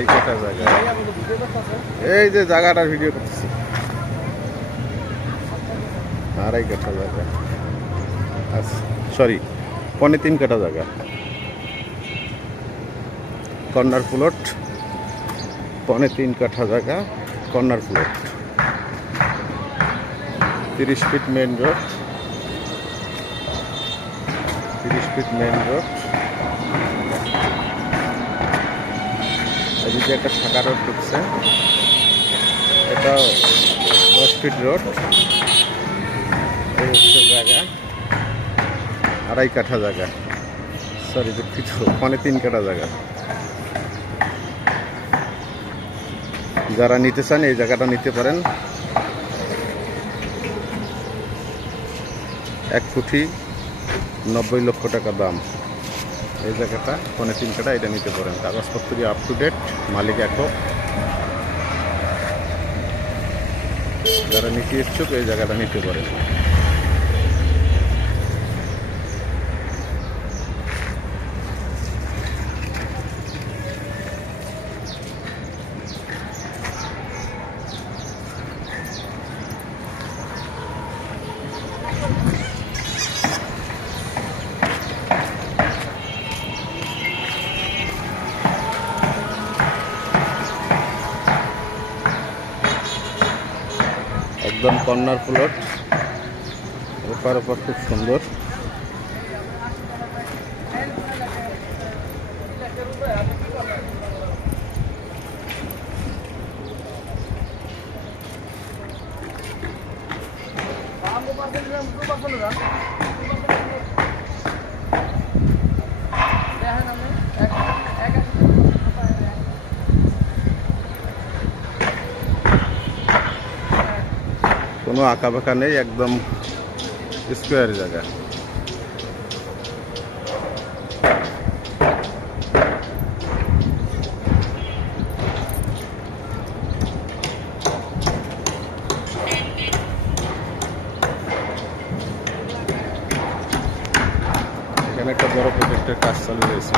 আড়াই কাঠা জায়গা। এই যে জায়গাটার ভিডিও করতেছি, আড়াই কাঠা জায়গা, সরি 3.25 কাঠা জায়গা। কর্নার প্লট, 3.25 কাঠা জায়গা, corner plot. 30 feet main road, 30 feet main road. এদিকে একটা শাখা রোড ঢুকছে, এটাও 10 ফিট রোড। এই হচ্ছে জায়গা, আড়াই কাঠা জায়গা, সরি দুঃখিত 3.25 কাঠা জায়গা। যারা নিতে চান এই জায়গাটা নিতে পারেন। 1 কোটি 90 লক্ষ টাকা দাম। এই জায়গাটা 3.25 কাঠা, এটা নিতে পারেন। কাগজপত্র আপ টু ডেট, মালিক একক। যারা নিতে ইচ্ছুক এই জায়গাটা নিতে পারেন। একদম কর্নার প্লট, ওপার ওপার খুব সুন্দর। কোনো আঁকা বাঁকা নেই, একদম স্কোয়ার জায়গা। এখানে একটা বড় প্রজেক্টের কাজ চালু হয়েছে।